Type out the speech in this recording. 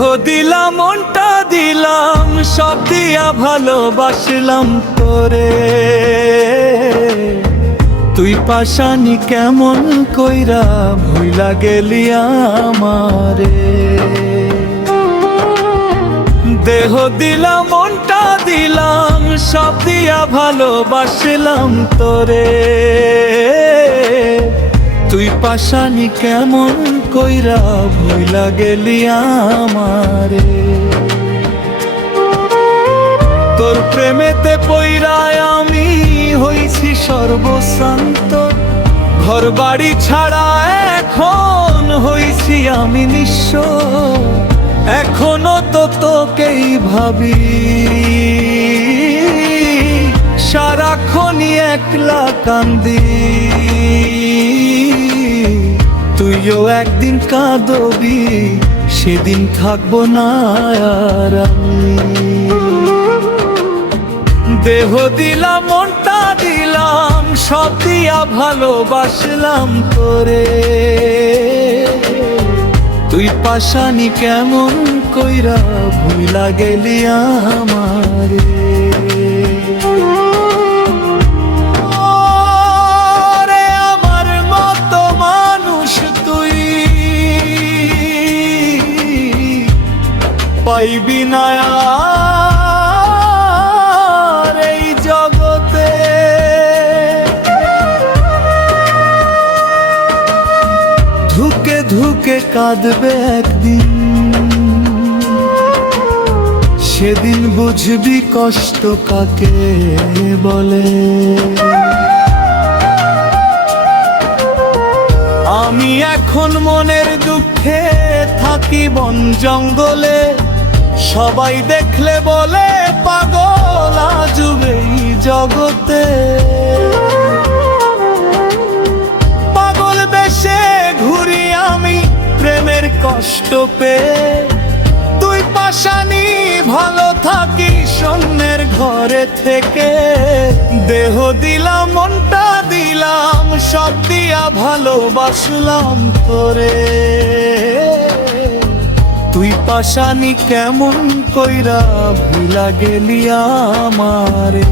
দেহ দিলাম মনটা দিলাম সব দিয়া ভালোবাসলাম তোরে। তুই পাশানি কেমন কইরা ভুইলা গেলি আমারে। দেহ দিলাম মনটা দিলাম সব দিয়া ভালোবাসলাম তোরে। তুই পাশানি কেমন কইরা ভুইলা গেলি আমারে। তোর প্রেমেতে পইরায় আমি হইছি সর্বশান্ত। ঘর বাড়ি ছাড়া এখন হইছি আমি নিঃস্ব। এখনো তো তোকেই ভাবি, সারাক্ষণই একলা কান্দি। তুইও একদিন কাঁদবি, সেদিন থাকবো না আর আমি। দেহ দিলাম মনটা দিলাম সব দিয়া ভালোবাসলাম তোরে। তুই পাশানি কেমন কইরা ভুইলা গেলি আমারে। ওরে আমার মতো মানুষ তুই পাইবি না আর এই জগতে। ধুকে ধুকে কাঁদবে একদিন, সেদিন বুঝবি কষ্ট কাকে বলে। আমি এখন মনের দুঃখে থাকি বন জঙ্গলে। সবাই দেখলে বলে পাগল আজব এই জগতে। পাগল বেশে ঘুরি আমি প্রেমের কষ্ট পেয়ে। তুই পাশানি ভালো থাকিস অন্যের ঘরে থেকে। দেহ দিলাম মনটা দিলাম সব দিয়া ভালোবাসলাম তোরে। তুই পাশানি কেমন কইরা ভুলা গেলি আমারে।